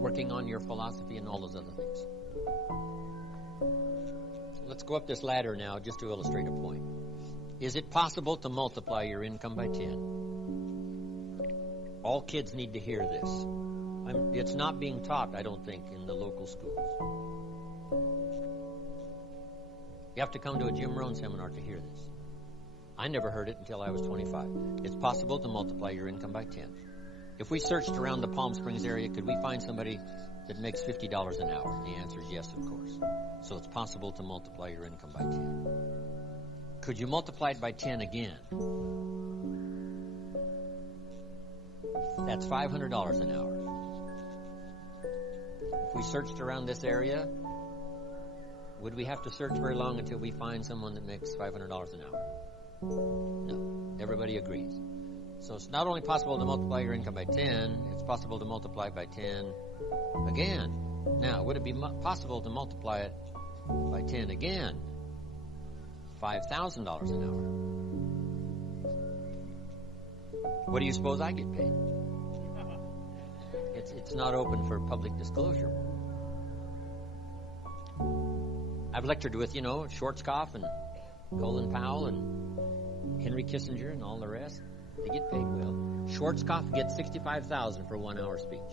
working on your philosophy and all those other things. Let's go up this ladder now just to illustrate a point. Is it possible to multiply your income by 10? All kids need to hear this. It's not being taught, I don't think, in the local schools. You have to come to a Jim Rohn seminar to hear this. I never heard it until I was 25. It's possible to multiply your income by 10. If we searched around the Palm Springs area, could we find somebody that makes $50 an hour? The answer is yes, of course. So it's possible to multiply your income by 10. Could you multiply it by 10 again? That's $500 an hour. If we searched around this area, would we have to search very long until we find someone that makes $500 an hour? No. Everybody agrees. So it's not only possible to multiply your income by 10, it's possible to multiply by 10 again. Now, would it be possible to multiply it by 10 again? $5,000 an hour. What do you suppose I get paid? It's not open for public disclosure. I've lectured with, Schwarzkopf and Colin Powell and Henry Kissinger and all the rest. They get paid well. Schwarzkopf gets $65,000 for a 1-hour speech.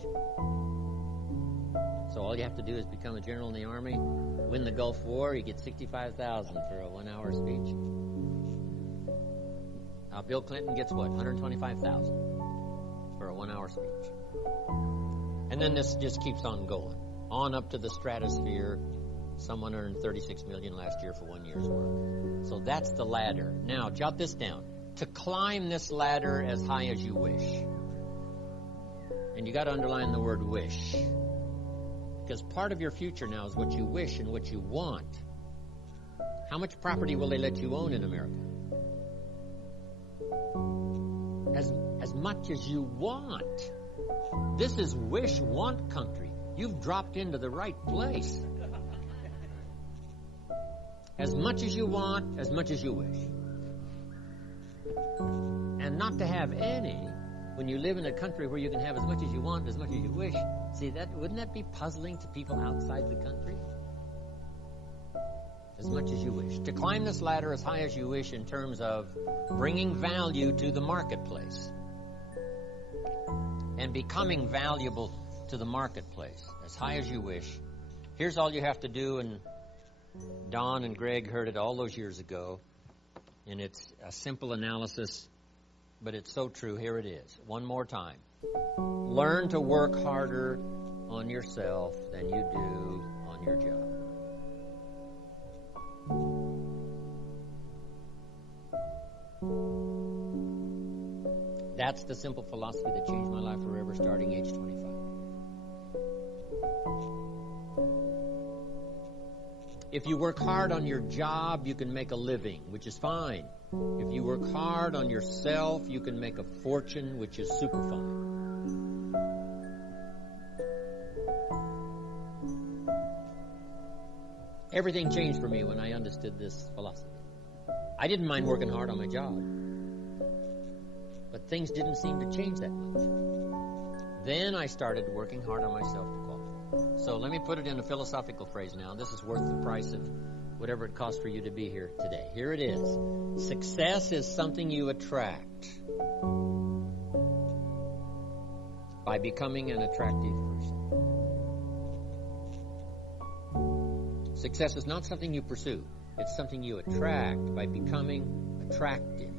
So all you have to do is become a general in the Army, win the Gulf War, you get $65,000 for a 1-hour speech. Now Bill Clinton gets what? $125,000 for a 1-hour speech. And then this just keeps on going. On up to the stratosphere. Someone earned $36 million last year for 1 year's work. So that's the ladder. Now, jot this down. To climb this ladder as high as you wish. And you got to underline the word wish. Because part of your future now is what you wish and what you want. How much property will they let you own in America? As much as you want. This is wish-want country. You've dropped into the right place. As much as you want, as much as you wish. And not to have any, when you live in a country where you can have as much as you want, as much as you wish. See, wouldn't that be puzzling to people outside the country? As much as you wish. To climb this ladder as high as you wish in terms of bringing value to the marketplace. And becoming valuable to the marketplace as high as you wish. Here's all you have to do, and Don and Greg heard it all those years ago, and it's a simple analysis, but it's so true. Here it is. One more time. Learn to work harder on yourself than you do on your job. That's the simple philosophy that changed my life forever, starting age 25. If you work hard on your job, you can make a living, which is fine. If you work hard on yourself, you can make a fortune, which is super fine. Everything changed for me when I understood this philosophy. I didn't mind working hard on my job. But things didn't seem to change that much. Then I started working hard on myself to qualify. So let me put it in a philosophical phrase now. This is worth the price of whatever it costs for you to be here today. Here it is. Success is something you attract by becoming an attractive person. Success is not something you pursue. It's something you attract by becoming attractive.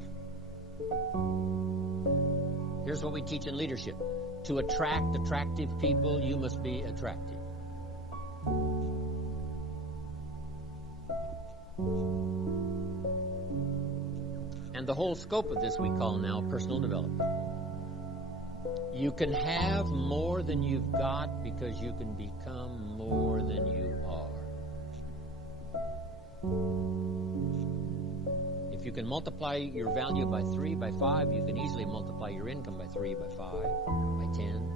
Here's what we teach in leadership. To attract attractive people, you must be attractive. And the whole scope of this we call now personal development. You can have more than you've got because you can become more than you are. If you can multiply your value by 3, by 5, you can easily multiply your income by 3, by 5, by 10.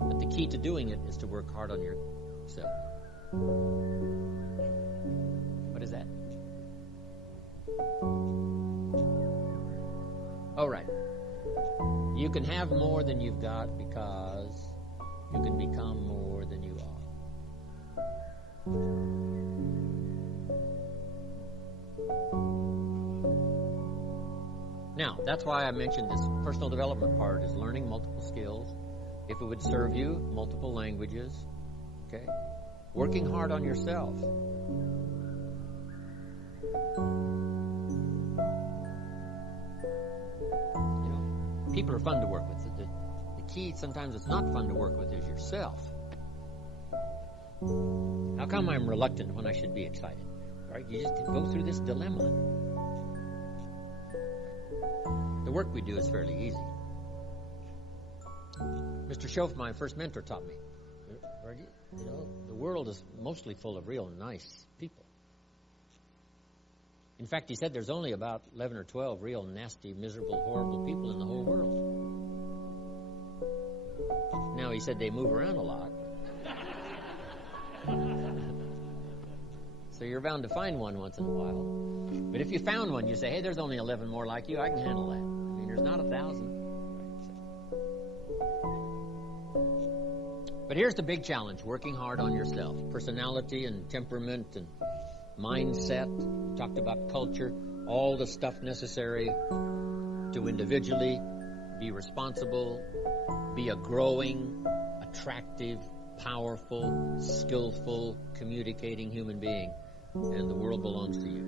But the key to doing it is to work hard on yourself. What is that? Oh, right. you can have more than you've got because you can become more than you are. Now, that's why I mentioned this personal development part is learning multiple skills. If it would serve you, multiple languages. Okay? Working hard on yourself. You know, people are fun to work with. The key sometimes it's not fun to work with is yourself. How come I'm reluctant when I should be excited? Right? You just go through this dilemma. The work we do is fairly easy. Mr. Schoaf, my first mentor, taught me. You know, the world is mostly full of real nice people. In fact, he said there's only about 11 or 12 real nasty, miserable, horrible people in the whole world. Now, he said they move around a lot. So you're bound to find one once in a while. But if you found one, you say, hey, there's only 11 more like you. I can handle that. I mean, there's not 1,000. But here's the big challenge, working hard on yourself. Personality and temperament and mindset. We talked about culture. All the stuff necessary to individually be responsible, be a growing, attractive, powerful, skillful, communicating human being. And the world belongs to you.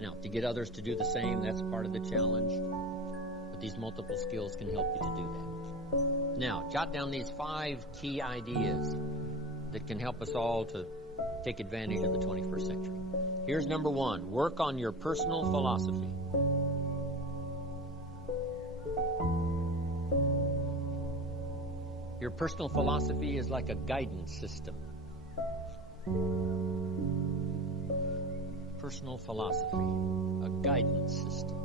Now, to get others to do the same, that's part of the challenge. But these multiple skills can help you to do that. Now, jot down these 5 key ideas that can help us all to take advantage of the 21st century. Here's number 1. Work on your personal philosophy. Your personal philosophy is like a guidance system. Personal philosophy, a guidance system.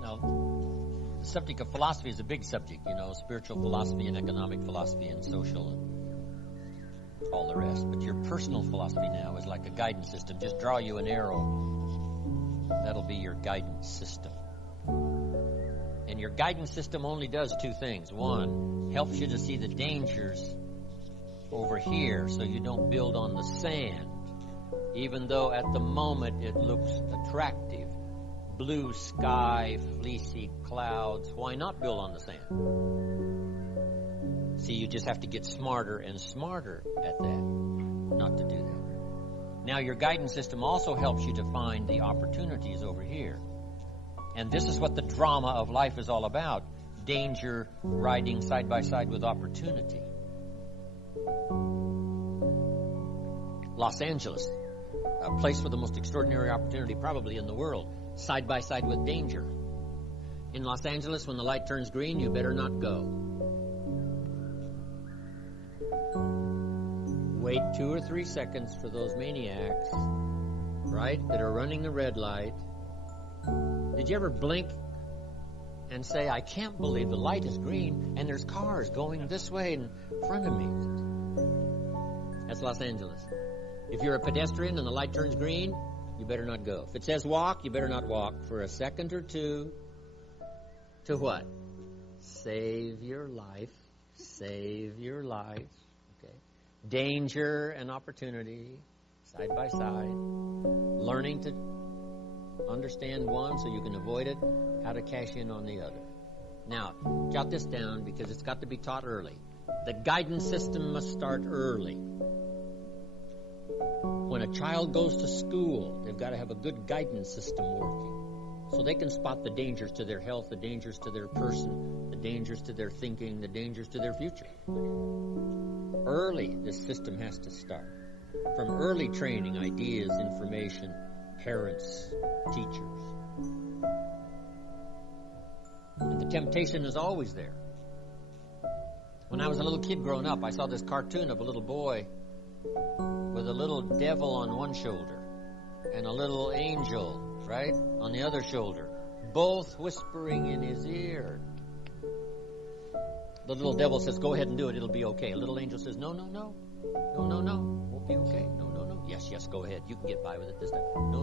Now, the subject of philosophy is a big subject, you know, spiritual philosophy and economic philosophy and social and all the rest. But your personal philosophy now is like a guidance system. Just draw you an arrow. That'll be your guidance system. And your guidance system only does 2 things. 1, helps you to see the dangers over here so you don't build on the sand, even though at the moment it looks attractive. Blue sky, fleecy clouds. Why not build on the sand? See, you just have to get smarter and smarter at that, not to do that. Now, your guidance system also helps you to find the opportunities over here. And this is what the drama of life is all about. Danger riding side by side with opportunity. Los Angeles, a place for the most extraordinary opportunity probably in the world, side by side with danger. In Los Angeles, when the light turns green, you better not go. Wait 2 or 3 seconds for those maniacs, right, that are running the red light. Did you ever blink and say, I can't believe the light is green and there's cars going this way in front of me? That's Los Angeles. If you're a pedestrian and the light turns green, you better not go. If it says walk, you better not walk for a second or 2. To what? Save your life. Save your life. Okay. Danger and opportunity, side by side. Learning to understand one so you can avoid it, how to cash in on the other. Now, jot this down because it's got to be taught early. The guidance system must start early. When a child goes to school, they've got to have a good guidance system working so they can spot the dangers to their health, the dangers to their person, the dangers to their thinking, the dangers to their future. Early, this system has to start. From early training, ideas, information, parents, teachers. And the temptation is always there. When I was a little kid growing up, I saw this cartoon of a little boy with a little devil on one shoulder and a little angel, right, on the other shoulder, both whispering in his ear. The little devil says, go ahead and do it, it'll be okay. A little angel says, no, won't be okay. No. Yes, go ahead. You can get by with it this time. No.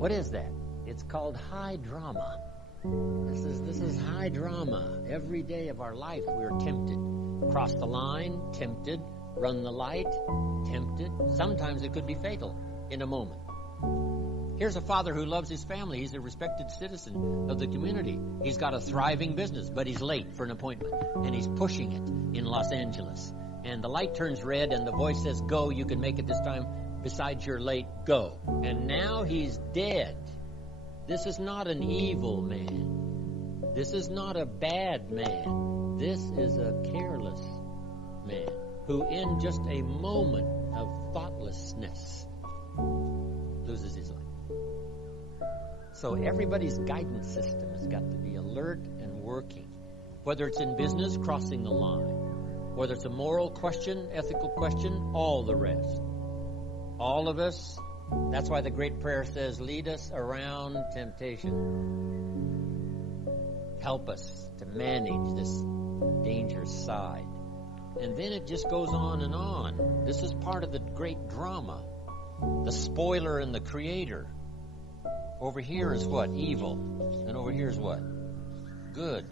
What is that? It's called high drama. This is high drama. Every day of our life we're tempted. Cross the line, tempted. Run the light, tempted. Sometimes it could be fatal in a moment. Here's a father who loves his family. He's a respected citizen of the community. He's got a thriving business, but he's late for an appointment. And he's pushing it in Los Angeles. And the light turns red and the voice says, go, you can make it this time. Besides, you're late, go. And now he's dead. This is not an evil man. This is not a bad man. This is a careless man who in just a moment of thoughtlessness loses his life. So everybody's guidance system has got to be alert and working. Whether it's in business, crossing the line. Whether it's a moral question, ethical question, all the rest. All of us, that's why the great prayer says, lead us around temptation. Help us to manage this dangerous side. And then it just goes on and on. This is part of the great drama. The spoiler and the creator. Over here is what? Evil. And over here is what? Good.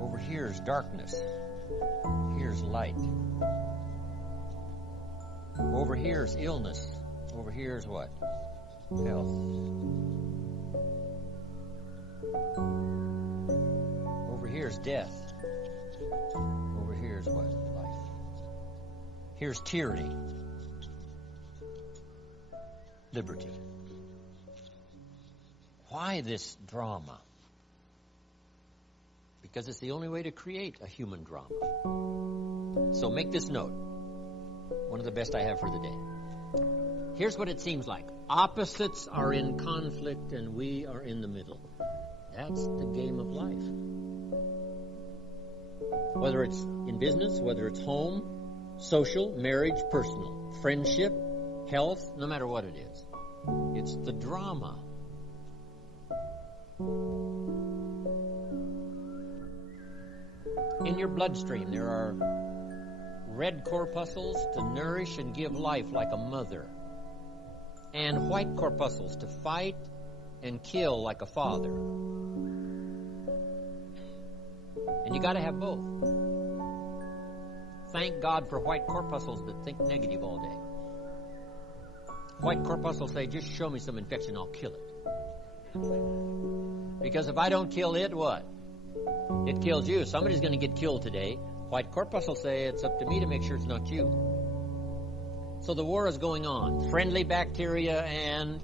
Over here is darkness. Here's light. Over here is illness. Over here is what? Health. Over here is death. Over here is what? Life. Here's tyranny. Liberty. Why this drama? Because it's the only way to create a human drama. So make this note. One of the best I have for the day. Here's what it seems like. Opposites are in conflict and we are in the middle. That's the game of life. Whether it's in business, whether it's home, social, marriage, personal, friendship, health, no matter what it is. It's the drama. In your bloodstream, there are red corpuscles to nourish and give life like a mother, and white corpuscles to fight and kill like a father. And you got to have both. Thank God for white corpuscles that think negative all day. White corpuscles say, just show me some infection, I'll kill it. Because if I don't kill it, what? It kills you. Somebody's going to get killed today. White corpuscles say it's up to me to make sure it's not you. So the war is going on. Friendly bacteria and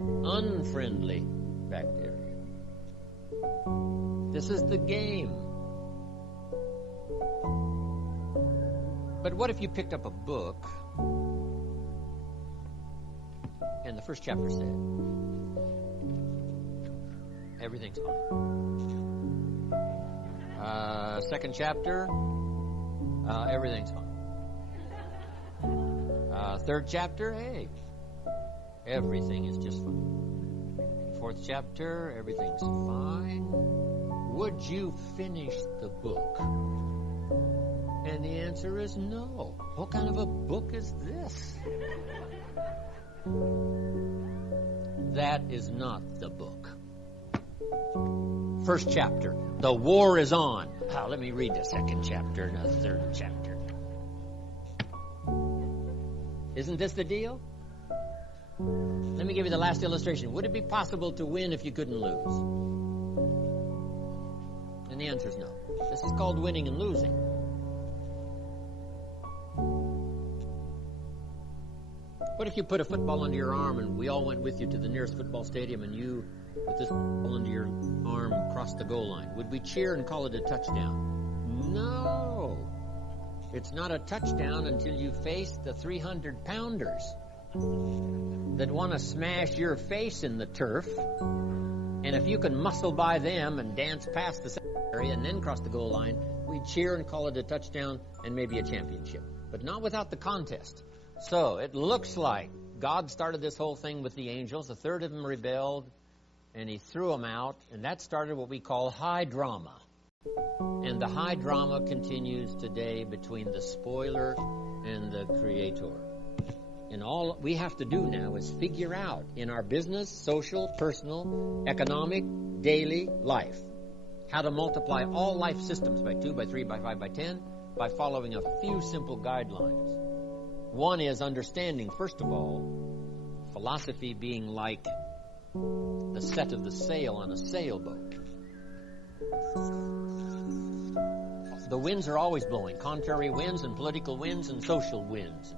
unfriendly bacteria. This is the game. But what if you picked up a book and the first chapter said, everything's fine. Second chapter, everything's fine. Third chapter, hey, everything is just fine. Fourth chapter, everything's fine. Would you finish the book? And the answer is no. What kind of a book is this? That is not the book. First chapter, the war is on. Let me read the second chapter and the third chapter. Isn't this the deal? Let me give you the last illustration. Would it be possible to win if you couldn't lose? And the answer is no. This is called winning and losing. What if you put a football under your arm and we all went with you to the nearest football stadium and you, with this ball under your arm, crossed the goal line? Would we cheer and call it a touchdown? No. It's not a touchdown until you face the 300-pounders that want to smash your face in the turf. And if you can muscle by them and dance past the area and then cross the goal line, we cheer and call it a touchdown and maybe a championship. But not without the contest. So it looks like God started this whole thing with the angels. A third of them rebelled, and he threw them out. And that started what we call high drama. And the high drama continues today between the spoiler and the creator. And all we have to do now is figure out in our business, social, personal, economic, daily life how to multiply all life systems by 2, by 3, by 5, by 10 by following a few simple guidelines. One is understanding, first of all, philosophy being like the set of the sail on a sailboat. The winds are always blowing, contrary winds and political winds and social winds,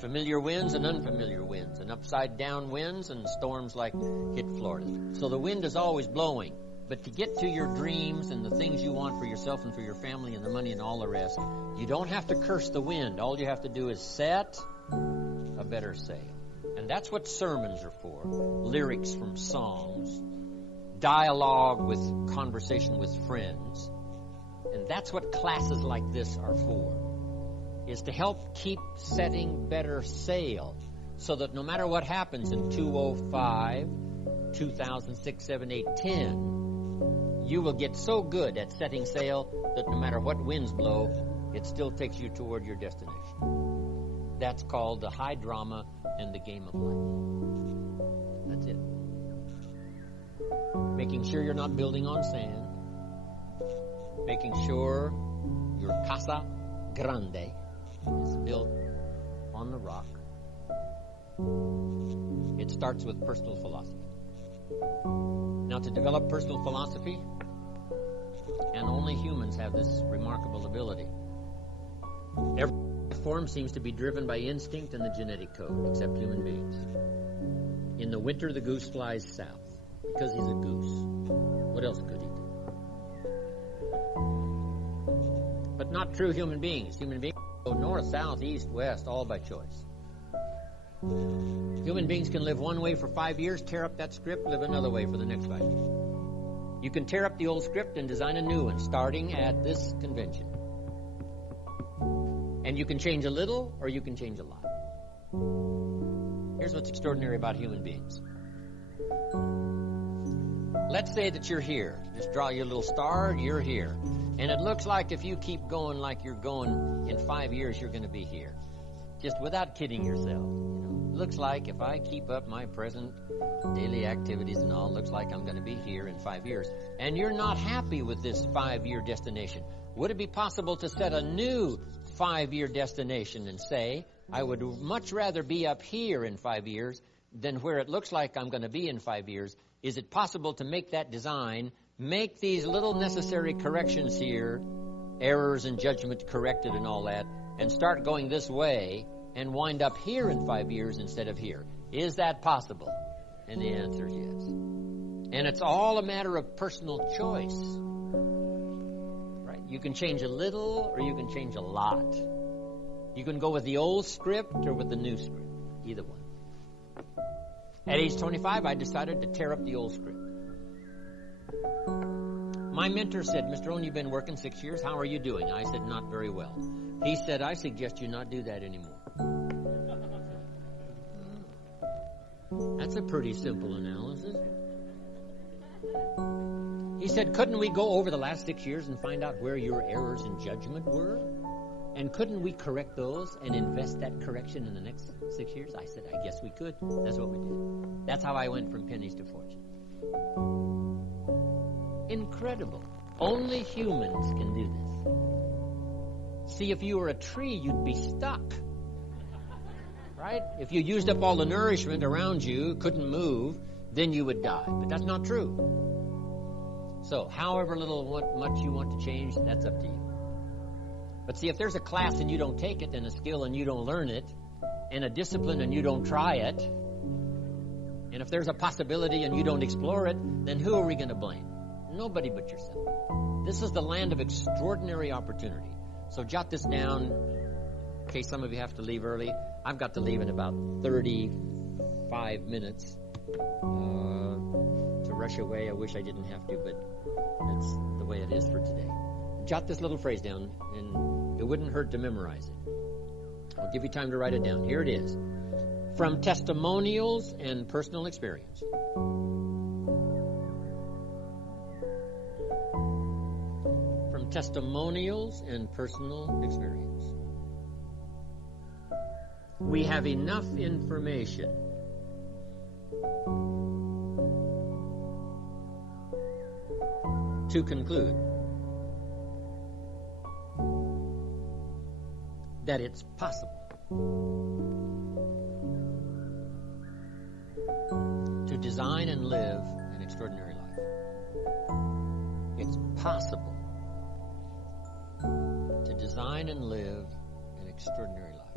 familiar winds and unfamiliar winds, and upside down winds and storms like hit Florida. So the wind is always blowing. But to get to your dreams and the things you want for yourself and for your family and the money and all the rest, you don't have to curse the wind. All you have to do is set a better sail. And that's what sermons are for. Lyrics from songs, dialogue with conversation with friends. And that's what classes like this are for, is to help keep setting better sail so that no matter what happens in 2005, 2006, 7, 8, 10, you will get so good at setting sail that no matter what winds blow, it still takes you toward your destination. That's called the high drama and the game of life. That's it. Making sure you're not building on sand. Making sure your casa grande is built on the rock. It starts with personal philosophy. Now, to develop personal philosophy, and only humans have this remarkable ability. Every form seems to be driven by instinct and the genetic code, except human beings. In the winter, the goose flies south because he's a goose. What else could he do? But not true human beings. Human beings go north, south, east, west, all by choice. Human beings can live one way for 5 years, tear up that script, live another way for the next 5 years. You can tear up the old script and design a new one, starting at this convention. And you can change a little, or you can change a lot. Here's what's extraordinary about human beings. Let's say that you're here. Just draw your little star, you're here. And it looks like if you keep going like you're going, in 5 years you're going to be here. Just without kidding yourself. Looks like if I keep up my present daily activities and all, looks like I'm going to be here in 5 years. And you're not happy with this 5-year destination. Would it be possible to set a new 5-year destination and say, I would much rather be up here in 5 years than where it looks like I'm going to be in 5 years? Is it possible to make that design, make these little necessary corrections here, errors and judgment corrected and all that, and start going this way and wind up here in 5 years instead of here? Is that possible? And the answer is yes. And it's all a matter of personal choice. Right? You can change a little or you can change a lot. You can go with the old script or with the new script. Either one. At age 25, I decided to tear up the old script. My mentor said, Mr. Rohn, you've been working 6 years. How are you doing? I said, not very well. He said, I suggest you not do that anymore. That's a pretty simple analysis. He said, couldn't we go over the last 6 years and find out where your errors in judgment were? And couldn't we correct those and invest that correction in the next 6 years? I said, I guess we could. That's what we did. That's how I went from pennies to fortune. Incredible. Only humans can do this. See, if you were a tree, you'd be stuck. Right? If you used up all the nourishment around you, couldn't move, then you would die. But that's not true. So, however much you want to change, that's up to you. But see, if there's a class and you don't take it, and a skill and you don't learn it, and a discipline and you don't try it, and if there's a possibility and you don't explore it, then who are we going to blame? Nobody but yourself. This is the land of extraordinary opportunity. So jot this down in case some of you have to leave early. I've got to leave in about 35 minutes to rush away. I wish I didn't have to, but that's the way it is for today. Jot this little phrase down, and it wouldn't hurt to memorize it. I'll give you time to write it down. Here it is. From testimonials and personal experience. From testimonials and personal experience. We have enough information to conclude that it's possible to design and live an extraordinary life. It's possible to design and live an extraordinary life.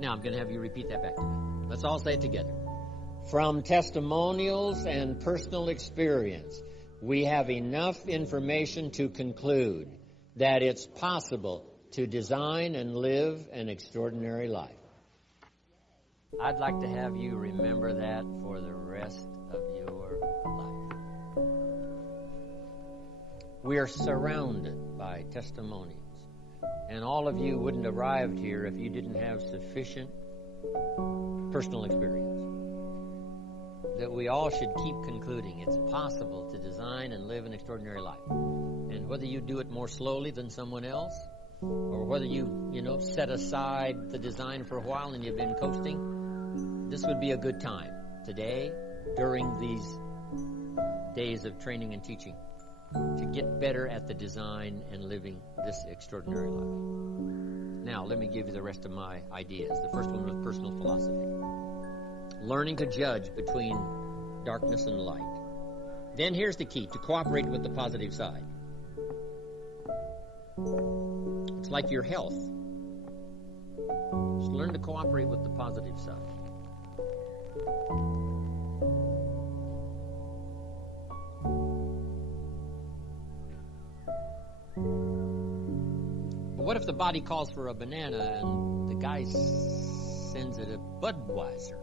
Now I'm going to have you repeat that back to me. Let's all say it together. From testimonials and personal experience, we have enough information to conclude that it's possible to design and live an extraordinary life. I'd like to have you remember that for the rest of your life. We are surrounded by testimonials. And all of you wouldn't have arrived here if you didn't have sufficient personal experience. That we all should keep concluding it's possible to design and live an extraordinary life. And whether you do it more slowly than someone else, or whether you set aside the design for a while and you've been coasting, this would be a good time today, during these days of training and teaching, to get better at the design and living this extraordinary life. Now, let me give you the rest of my ideas. The first one was personal philosophy. Learning to judge between darkness and light. Then here's the key, to cooperate with the positive side. It's like your health. Just learn to cooperate with the positive side. But what if the body calls for a banana and the guy sends it a Budweiser?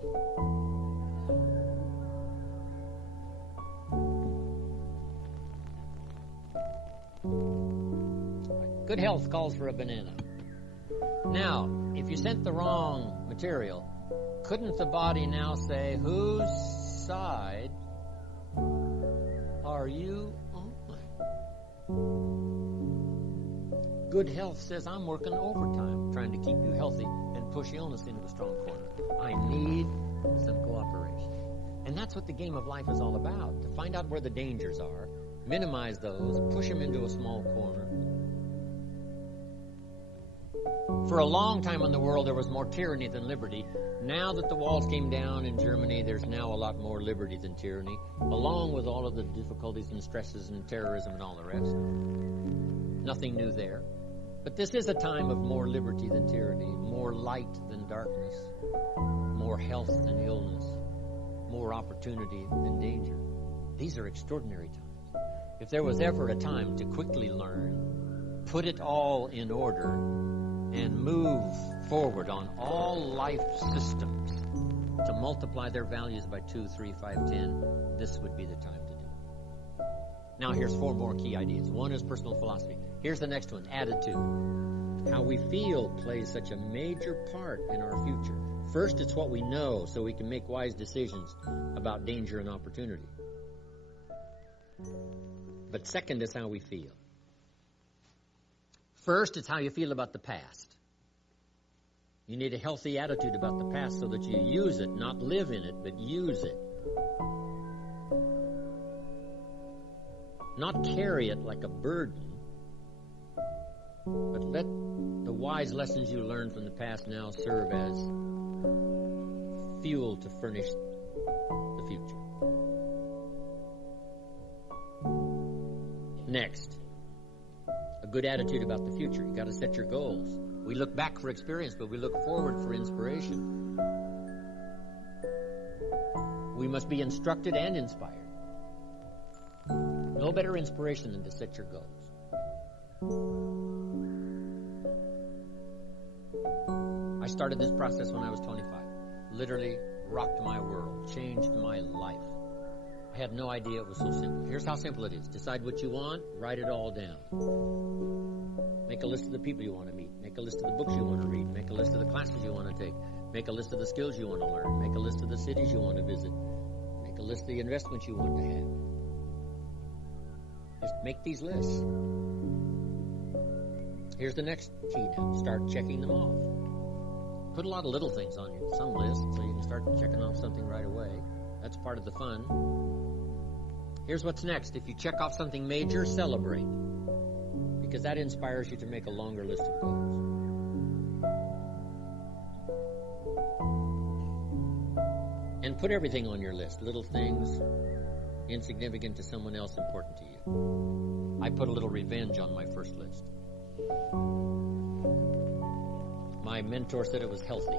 Good health calls for a banana. Now, if you sent the wrong material, couldn't the body now say, whose side are you on? Good health says, I'm working overtime, trying to keep you healthy and push illness into a strong corner. I need some cooperation. And that's what the game of life is all about, to find out where the dangers are, minimize those, push them into a small corner. For a long time in the world, there was more tyranny than liberty. Now that the walls came down in Germany, there's now a lot more liberty than tyranny, along with all of the difficulties and stresses and terrorism and all the rest. Nothing new there. But this is a time of more liberty than tyranny, more light than darkness, more health than illness, more opportunity than danger. These are extraordinary times. If there was ever a time to quickly learn, put it all in order, and move forward on all life systems to multiply their values by 2, 3, 5, 10, this would be the time to do it. Now here's 4 more key ideas. One is personal philosophy. Here's the next one, attitude. How we feel plays such a major part in our future. First, it's what we know, so we can make wise decisions about danger and opportunity. But second is how we feel. First, it's how you feel about the past. You need a healthy attitude about the past so that you use it, not live in it, but use it. Not carry it like a burden, but let the wise lessons you learned from the past now serve as fuel to furnish the future. Next, a good attitude about the future. You got to set your goals. We look back for experience, but we look forward for inspiration. We must be instructed and inspired. No better inspiration than to set your goals. I started this process when I was 25. Literally rocked my world, changed my life. I had no idea it was so simple. Here's how simple it is. Decide what you want, write it all down. Make a list of the people you want to meet. Make a list of the books you want to read. Make a list of the classes you want to take. Make a list of the skills you want to learn. Make a list of the cities you want to visit. Make a list of the investments you want to have. Just make these lists. Here's the next key now. Start checking them off. Put a lot of little things on some list so you can start checking off something right away. That's part of the fun. Here's what's next. If you check off something major, celebrate. Because that inspires you to make a longer list of goals. And put everything on your list. Little things, insignificant to someone else, important to you. I put a little revenge on my first list. My mentor said it was healthy.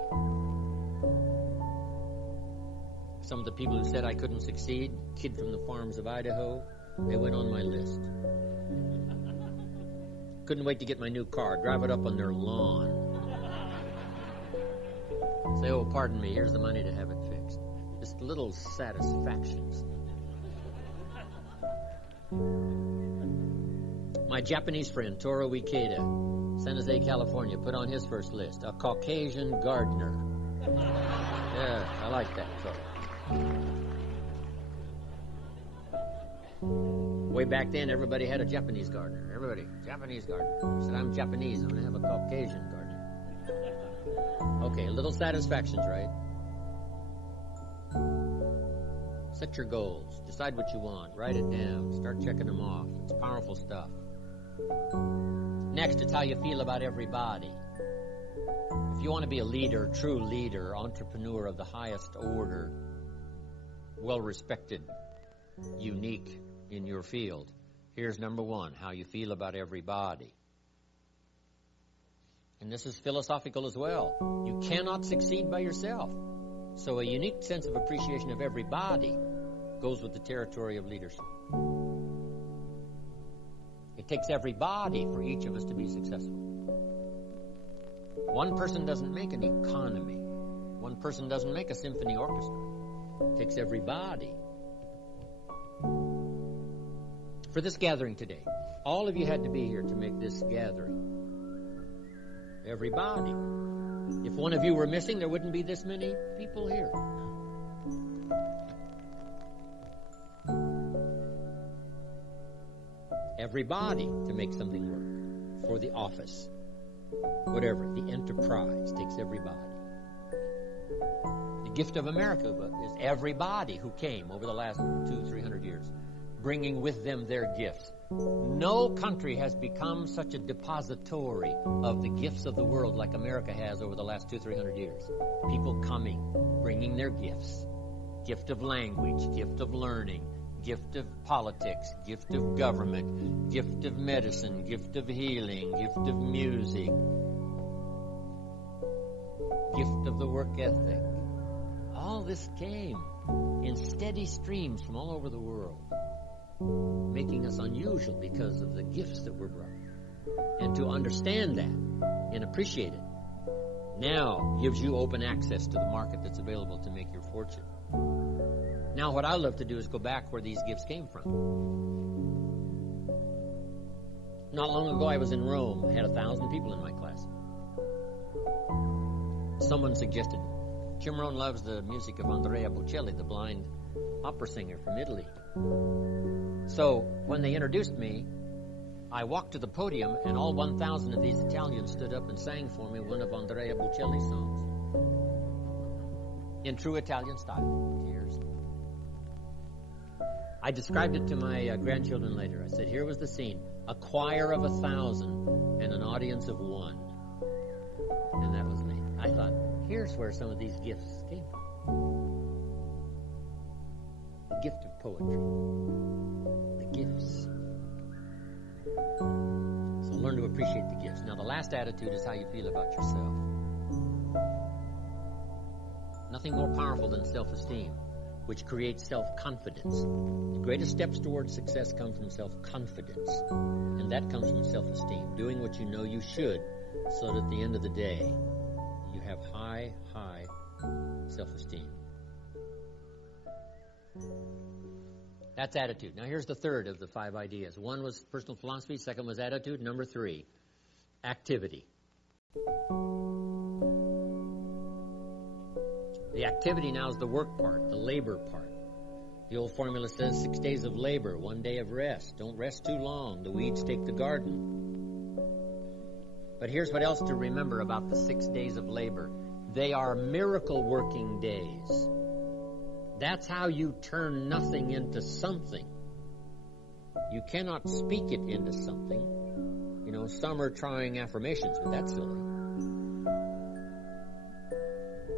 Some of the people who said I couldn't succeed, kid from the farms of Idaho, they went on my list. Couldn't wait to get my new car, drive it up on their lawn. Say, oh, pardon me, here's the money to have it fixed. Just little satisfactions. My Japanese friend, Toro Ikeda, San Jose, California, put on his first list, a Caucasian gardener. Yeah, I like that, Toro. Way back then, everybody had a Japanese gardener. Everybody, Japanese gardener. I said, I'm Japanese, I'm going to have a Caucasian gardener. Okay, little satisfactions, right? Set your goals. Decide what you want. Write it down. Start checking them off. It's powerful stuff. Next, it's how you feel about everybody. If you want to be a leader, true leader, entrepreneur of the highest order, well-respected, unique in your field, here's number one, how you feel about everybody. And this is philosophical as well. You cannot succeed by yourself. So a unique sense of appreciation of everybody goes with the territory of leadership. It takes everybody for each of us to be successful. One person doesn't make an economy. One person doesn't make a symphony orchestra. It takes everybody. For this gathering today, all of you had to be here to make this gathering. Everybody. If one of you were missing, there wouldn't be this many people here. Everybody to make something work. For the office. Whatever. The enterprise takes everybody. The gift of America is everybody who came over the last 200-300 years, bringing with them their gifts. No country has become such a depository of the gifts of the world like America has over the last 200-300 years. People coming, bringing their gifts. Gift of language, gift of learning, gift of politics, gift of government, gift of medicine, gift of healing, gift of music, gift of the work ethic. All this came in steady streams from all over the world, making us unusual because of the gifts that were brought. And to understand that and appreciate it now gives you open access to the market that's available to make your fortune. Now what I love to do is go back where these gifts came from. Not long ago I was in Rome. I had 1,000 people in my class. Someone suggested, Jim Rohn loves the music of Andrea Bocelli, the blind opera singer from Italy. So when they introduced me, I walked to the podium and all 1,000 of these Italians stood up and sang for me one of Andrea Bocelli's songs. In true Italian style. Tears. I described it to my grandchildren later. I said, here was the scene. A choir of 1,000 and an audience of 1. And that was me. I thought, here's where some of these gifts came from. The gift of poetry. The gifts. So learn to appreciate the gifts. Now the last attitude is how you feel about yourself. Nothing more powerful than self-esteem, which creates self-confidence. The greatest steps towards success come from self-confidence. And that comes from self-esteem. Doing what you know you should, so that at the end of the day, you have high self-esteem. That's attitude. Now here's the third of the 5 ideas. 1 was personal philosophy. 2nd was attitude. Number 3, activity. The activity now is the work part, the labor part. The old formula says 6 days of labor, 1 day of rest. Don't rest too long. The weeds take the garden. But here's what else to remember about the 6 days of labor. They are miracle working days. That's how you turn nothing into something. You cannot speak it into something. You know, some are trying affirmations, but that's silly.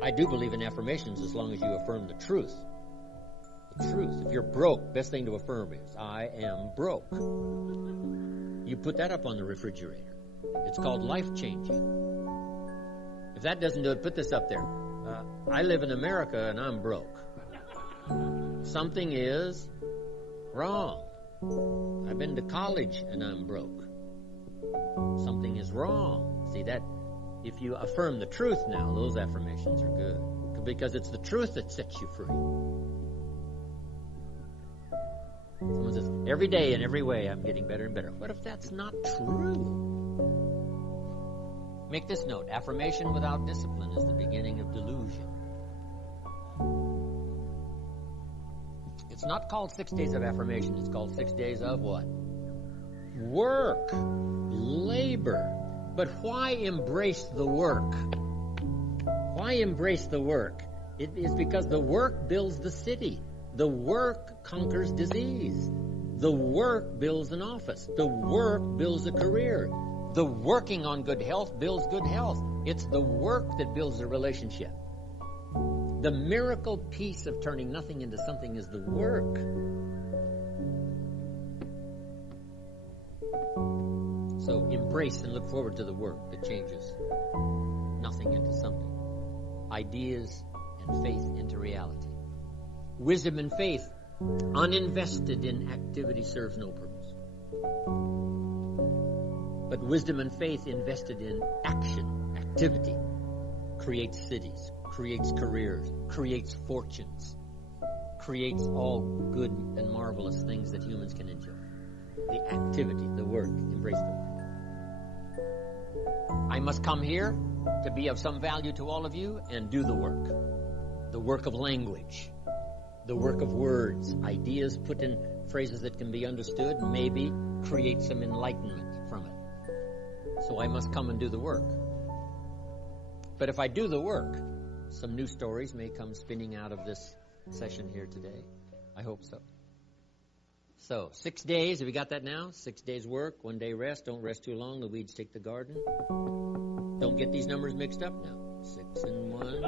I do believe in affirmations as long as you affirm the truth. The truth. If you're broke, best thing to affirm is, I am broke. You put that up on the refrigerator. It's called life-changing. If that doesn't do it, put this up there. I live in America and I'm broke. Something is wrong. I've been to college and I'm broke. Something is wrong. See that? If you affirm the truth now, those affirmations are good. Because it's the truth that sets you free. Someone says, every day in every way I'm getting better and better. What if that's not true? Make this note. Affirmation without discipline is the beginning of delusion. It's not called 6 days of affirmation. It's called 6 days of what? Work. Labor. But why embrace the work? Why embrace the work? It is because the work builds the city. The work conquers disease. The work builds an office. The work builds a career. The working on good health builds good health. It's the work that builds a relationship. The miracle piece of turning nothing into something is the work. So embrace and look forward to the work that changes nothing into something. Ideas and faith into reality. Wisdom and faith, uninvested in activity, serves no purpose. But wisdom and faith invested in action, activity, creates cities, creates careers, creates fortunes, creates all good and marvelous things that humans can enjoy. The activity, the work, embrace the work. I must come here to be of some value to all of you and do the work of language, the work of words, ideas put in phrases that can be understood, maybe create some enlightenment from it. So I must come and do the work. But if I do the work, some new stories may come spinning out of this session here today. I hope so. So, 6 days, have you got that now? 6 days work, 1 day rest. Don't rest too long, the weeds take the garden. Don't get these numbers mixed up now. 6 and 1.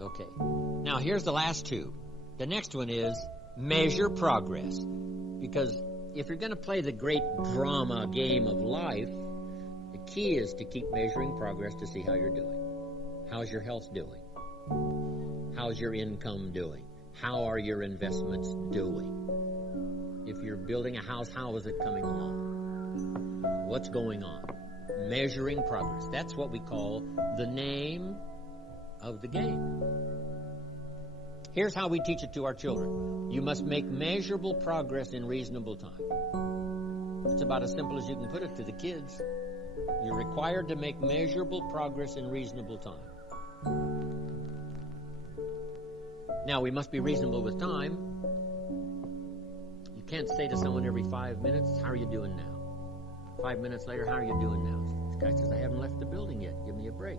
Okay. Now, here's the last two. The next one is measure progress. Because if you're going to play the great drama game of life, the key is to keep measuring progress to see how you're doing. How's your health doing? How's your income doing? How are your investments doing? If you're building a house, how is it coming along? What's going on? Measuring progress. That's what we call the name of the game. Here's how we teach it to our children. You must make measurable progress in reasonable time. It's about as simple as you can put it to the kids. You're required to make measurable progress in reasonable time. Now, we must be reasonable with time. You can't say to someone every 5 minutes, how are you doing now? 5 minutes later, how are you doing now? This guy says, I haven't left the building yet. Give me a break.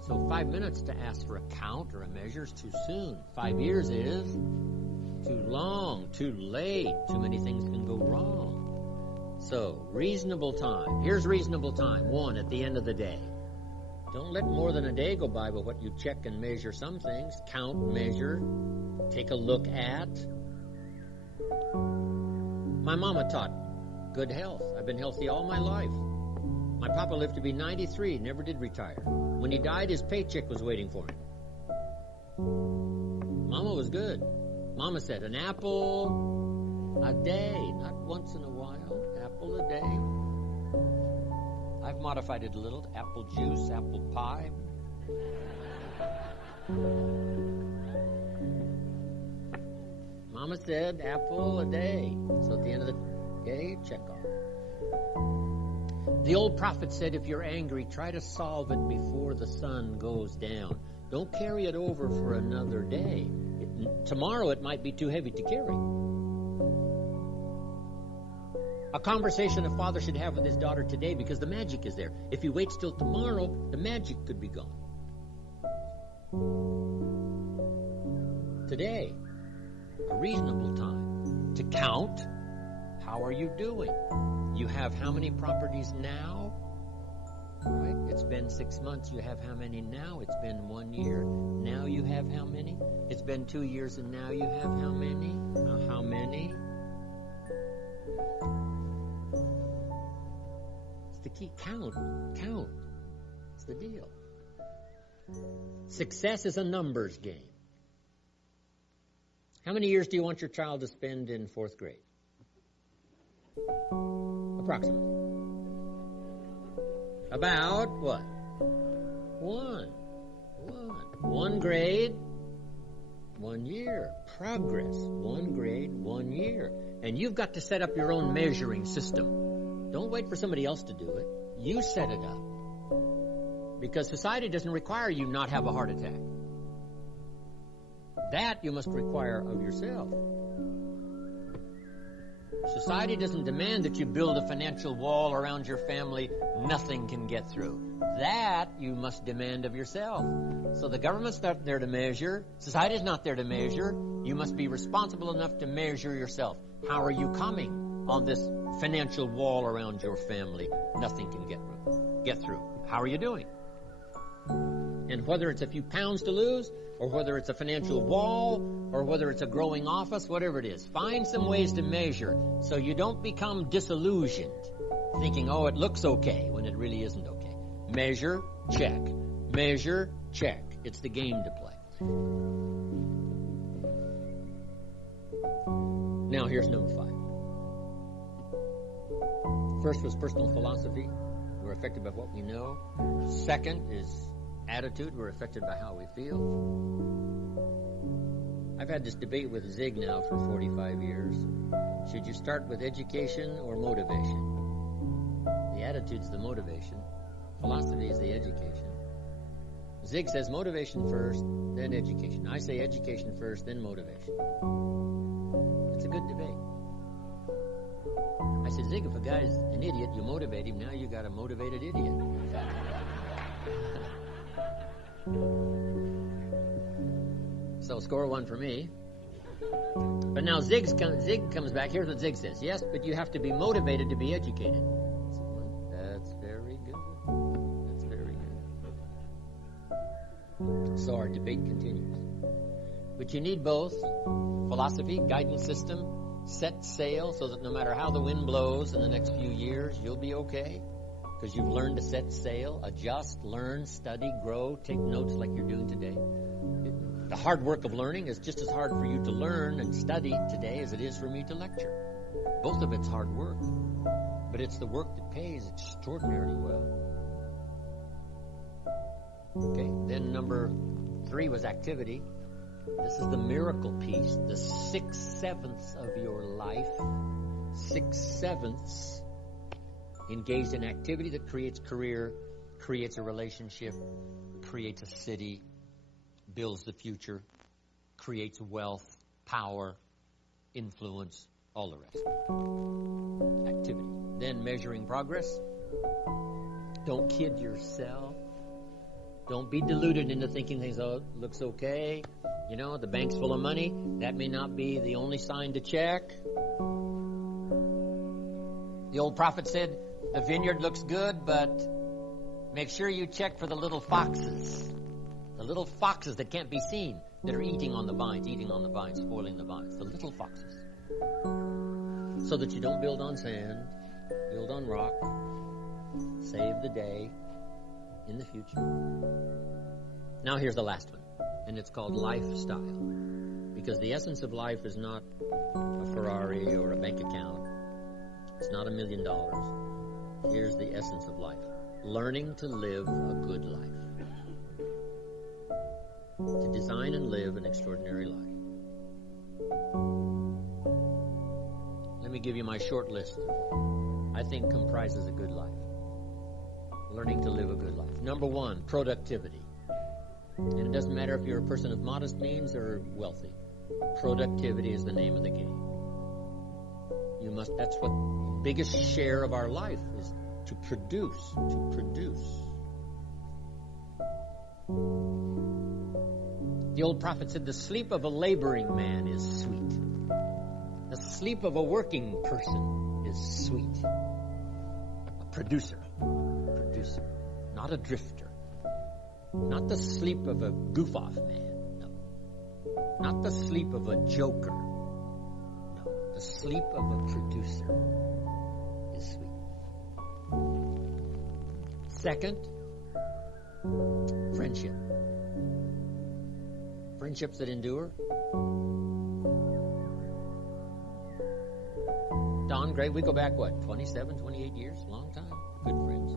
So 5 minutes to ask for a count or a measure is too soon. 5 years is too long, too late. Too many things can go wrong. So, reasonable time. Here's reasonable time. 1, at the end of the day. Don't let more than a day go by with what you check and measure some things. Count, measure, take a look at. My mama taught good health. I've been healthy all my life. My papa lived to be 93, never did retire. When he died, his paycheck was waiting for him. Mama was good. Mama said, an apple a day, not once in a while, apple a day. I've modified it a little. Apple juice, apple pie. Mama said apple a day. So at the end of the day, check off. The old prophet said, if you're angry, try to solve it before the sun goes down. Don't carry it over for another day. Tomorrow it might be too heavy to carry. A conversation a father should have with his daughter today, because the magic is there. If he waits till tomorrow, the magic could be gone. Today, a reasonable time to count. How are you doing? You have how many properties now? Right? It's been 6 months. You have how many now? It's been 1 year. Now you have how many? It's been 2 years, and now you have how many? How many? It's the key. Count. It's the deal. Success is a numbers game. How many years do you want your child to spend in 4th grade? Approximately. About what? One grade, 1 year. Progress. 1 grade, 1 year. And you've got to set up your own measuring system. Don't wait for somebody else to do it. You set it up. Because society doesn't require you not have a heart attack. That you must require of yourself. Society doesn't demand that you build a financial wall around your family nothing can get through. That you must demand of yourself. So the government's not there to measure. Society's not there to measure. You must be responsible enough to measure yourself. How are you coming on this financial wall around your family nothing can get through? How are you doing? And whether it's a few pounds to lose, or whether it's a financial wall, or whether it's a growing office, whatever it is, find some ways to measure so you don't become disillusioned, thinking, oh, it looks okay, when it really isn't okay. Measure, check. Measure, check. It's the game to play. Now, here's number 5. First was personal philosophy. We're affected by what we know. Second is attitude. We're affected by how we feel. I've had this debate with Zig now for 45 years. Should you start with education or motivation? The attitude's the motivation. Philosophy is the education. Zig says motivation first, then education. I say education first, then motivation. It's a good debate. I said, Zig, if a guy's an idiot, you motivate him. Now you got a motivated idiot. So score 1 for me. But now Zig comes back. Here's what Zig says. Yes, but you have to be motivated to be educated. I said, well, that's very good. That's very good. So our debate continues. But you need both. Philosophy, guidance system, set sail so that no matter how the wind blows in the next few years, you'll be okay. Because you've learned to set sail, adjust, learn, study, grow, take notes like you're doing today. The hard work of learning is just as hard for you to learn and study today as it is for me to lecture. Both of it's hard work, but it's the work that pays extraordinarily well. Okay, then number 3 was activity. This is the miracle piece, the 6/7 of your life. 6/7 engaged in activity that creates career, creates a relationship, creates a city, builds the future, creates wealth, power, influence, all the rest. Activity. Then measuring progress. Don't kid yourself. Don't be deluded into thinking things, oh, it looks okay. You know, the bank's full of money. That may not be the only sign to check. The old prophet said, the vineyard looks good, but make sure you check for the little foxes. The little foxes that can't be seen, that are eating on the vines, spoiling the vines. The little foxes. So that you don't build on sand, build on rock, save the day in the future. Now here's the last one, and it's called lifestyle. Because the essence of life is not a Ferrari or a bank account. It's not $1 million. Here's the essence of life. Learning to live a good life. To design and live an extraordinary life. Let me give you my short list. I think comprises a good life. Learning to live a good life. Number 1, productivity. And it doesn't matter if you're a person of modest means or wealthy. Productivity is the name of the game. That's what biggest share of our life is to produce, to produce. The old prophet said, the sleep of a laboring man is sweet. The sleep of a working person is sweet. A producer, not a drifter. Not the sleep of a goof-off man, no. Not the sleep of a joker, no. The sleep of a producer is sweet. Second, friendship. Friendships that endure. Don, great. We go back, 27, 28 years? Long time. Good friends.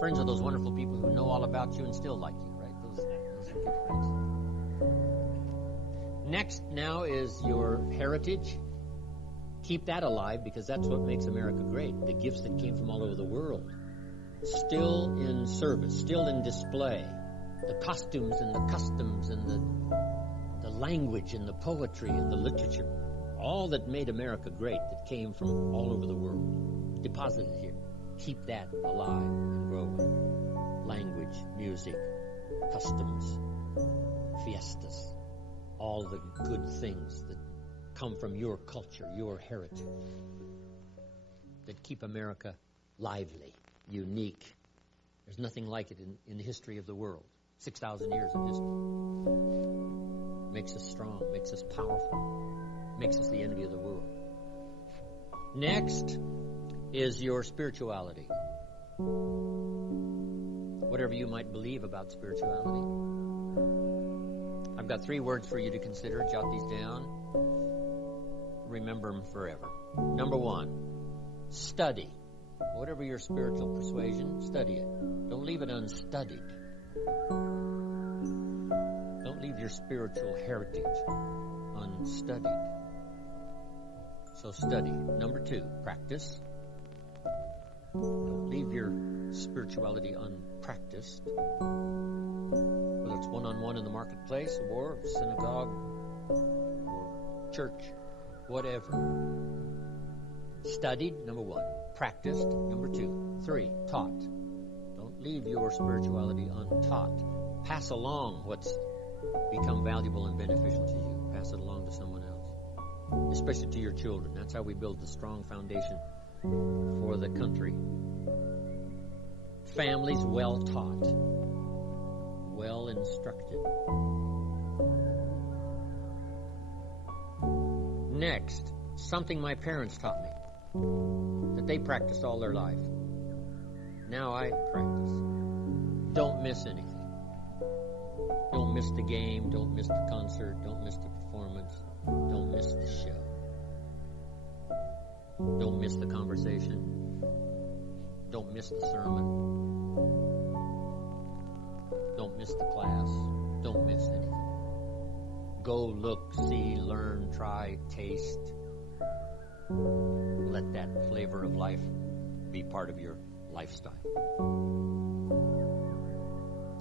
Friends are those wonderful people who know all about you and still like you, right? Those are good friends. Next now is your heritage. Keep that alive, because that's what makes America great. The gifts that came from all over the world. Still in service, still in display. The costumes and the customs and the language and the poetry and the literature. All that made America great that came from all over the world. Deposited here. Keep that alive and growing. Language, music, customs, fiestas. All the good things that come from your culture, your heritage. That keep America lively, unique. There's nothing like it in the history of the world. 6,000 years of history. Makes us strong, makes us powerful, makes us the envy of the world. Next is your spirituality. Whatever you might believe about spirituality. I've got 3 words for you to consider. Jot these down. Remember them forever. Number 1, study. Whatever your spiritual persuasion, study it. Don't leave it unstudied. Don't leave your spiritual heritage unstudied. So study. Number 2, practice. Don't leave your spirituality unpracticed. Whether it's one-on-one in the marketplace or synagogue or church, whatever. Studied, number 1. Practiced, number 2. 3, taught. Don't leave your spirituality untaught. Pass along what's become valuable and beneficial to you. Pass it along to someone else, especially to your children. That's how we build the strong foundation for the country. Families well taught, well instructed. Next, something my parents taught me that they practiced all their life. Now I practice. Don't miss anything. Don't miss the game. Don't miss the concert. Don't miss the performance. Don't miss the show. Don't miss the conversation. Don't miss the sermon. Don't miss the class. Don't miss anything. Go, look, see, learn, try, taste. Let that flavor of life be part of your lifestyle.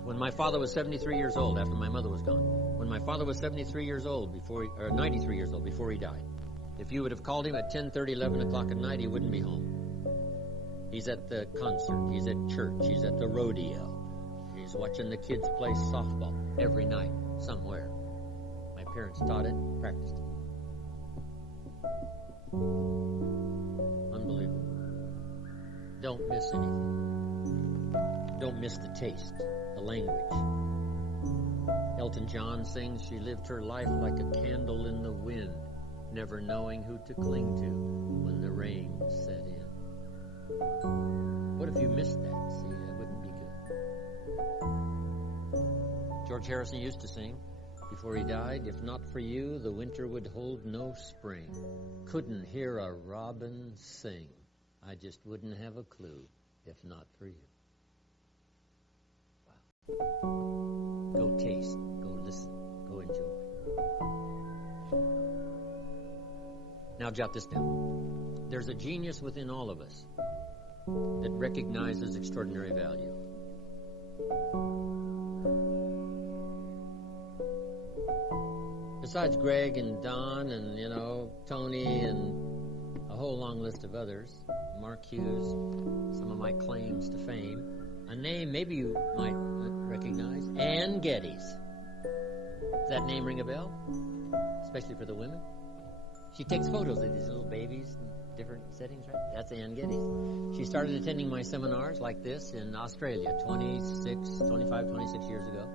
When my father was 73 years old, after my mother was gone, when my father was 93 years old, 93 years old before he died, if you would have called him at 10:30, 11 o'clock at night, he wouldn't be home. He's at the concert, he's at church, he's at the rodeo, he's watching the kids play softball every night somewhere. My parents taught it, practiced it. Unbelievable. Don't miss anything. Don't miss the taste, the language. Elton John sings, she lived her life like a candle in the wind, never knowing who to cling to when the rain set in. What if you missed that? See, that wouldn't be good. George Harrison used to sing before he died, if not for you, the winter would hold no spring. Couldn't hear a robin sing. I just wouldn't have a clue if not for you. Wow. Go taste, go listen, go enjoy. Now jot this down. There's a genius within all of us that recognizes extraordinary value. Besides Greg and Don and, Tony and a whole long list of others, Mark Hughes, some of my claims to fame, a name maybe you might recognize, Ann Geddes. Does that name ring a bell? Especially for the women? She takes photos of these little babies in different settings, right? That's Ann Geddes. She started attending my seminars like this in Australia 26 years ago.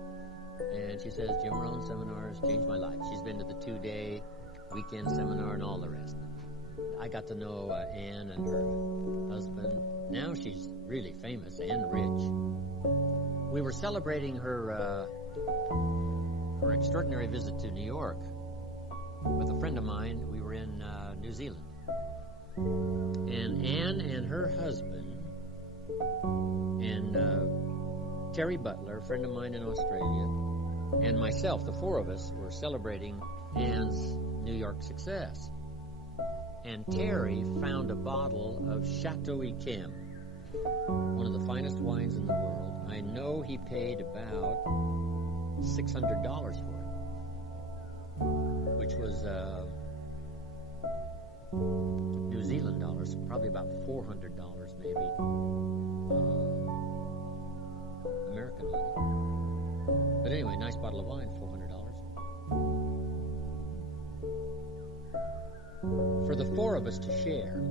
And she says, Jim Rohn seminars changed my life. She's been to the 2-day weekend seminar and all the rest. I got to know Ann and her husband. Now she's really famous and rich. We were celebrating her extraordinary visit to New York with a friend of mine. We were in New Zealand. And Ann and her husband and Terry Butler, a friend of mine in Australia, and myself, the four of us, were celebrating Ann's New York success. And Terry found a bottle of Chateau Yquem, one of the finest wines in the world. I know he paid about $600 for it, which was New Zealand dollars, probably about $400 maybe, American money. But anyway, nice bottle of wine, $400. For the four of us to share.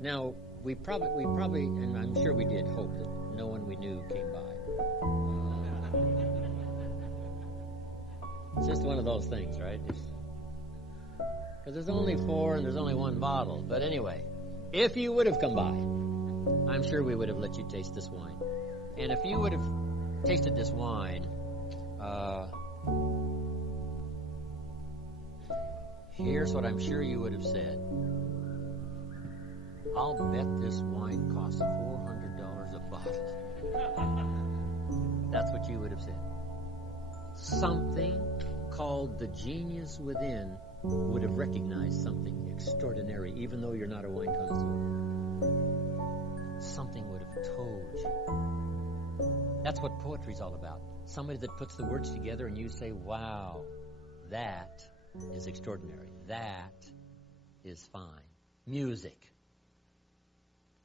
Now, we probably, and I'm sure we did, hope that no one we knew came by. It's just one of those things, right? Because there's only four and there's only one bottle. But anyway, if you would have come by, I'm sure we would have let you taste this wine. And if you would have tasted this wine, here's what I'm sure you would have said. I'll bet this wine costs $400 a bottle. That's what you would have said. Something called the genius within would have recognized something extraordinary, even though you're not a wine connoisseur. Something would have told you. That's what poetry's all about. Somebody that puts the words together and you say, wow, that is extraordinary. That is fine. Music,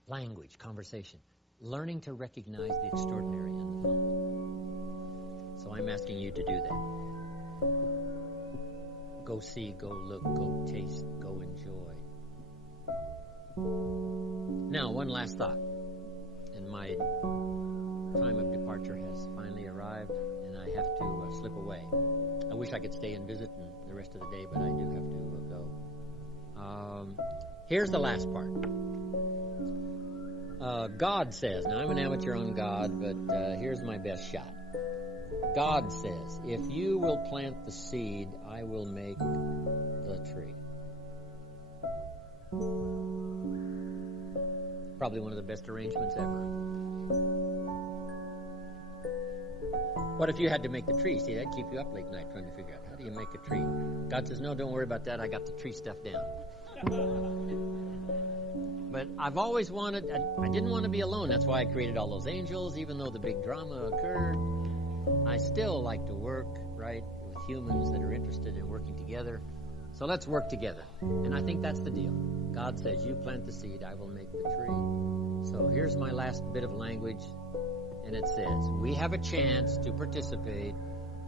language, conversation, learning to recognize the extraordinary in the film. So I'm asking you to do that. Go see, go look, go taste, go enjoy. Now, one last thought. And my time of departure has finally arrived, and I have to slip away. I wish I could stay and visit the rest of the day, but I do have to go. Here's the last part. God says, now I'm an amateur on God, but here's my best shot. God says, if you will plant the seed, I will make the tree. Probably one of the best arrangements ever. What if you had to make the tree? See, that'd keep you up late night trying to figure out, how do you make a tree? God says, no, don't worry about that. I got the tree stuff down. But I've always wanted, I didn't want to be alone. That's why I created all those angels, even though the big drama occurred. I still like to work, right, with humans that are interested in working together. So let's work together. And I think that's the deal. God says, you plant the seed, I will make the tree. So here's my last bit of language. And it says, we have a chance to participate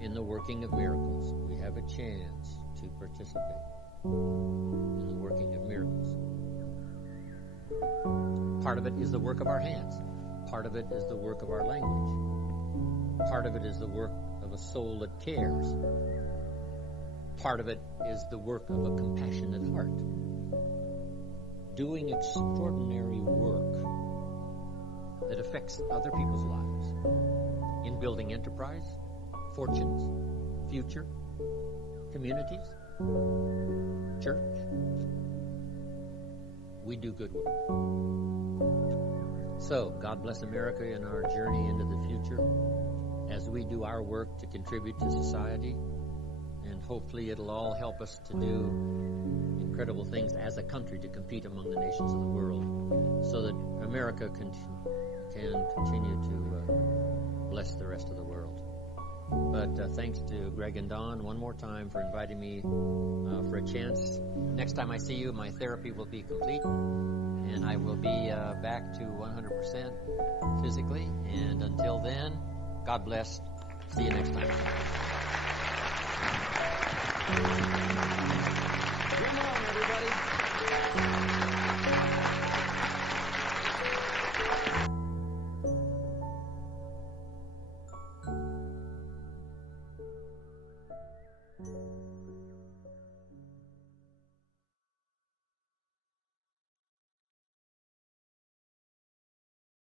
in the working of miracles. We have a chance to participate in the working of miracles. Part of it is the work of our hands. Part of it is the work of our language. Part of it is the work of a soul that cares. Part of it is the work of a compassionate heart. Doing extraordinary work that affects other people's lives in building enterprise, fortunes, future, communities, church. We do good work. So, God bless America in our journey into the future as we do our work to contribute to society, and hopefully it'll all help us to do incredible things as a country to compete among the nations of the world so that America can continue to bless the rest of the world. But thanks to Greg and Don one more time for inviting me for a chance. Next time I see you, my therapy will be complete, and I will be back to 100% physically. And until then, God bless. See you next time. Dream on, everybody.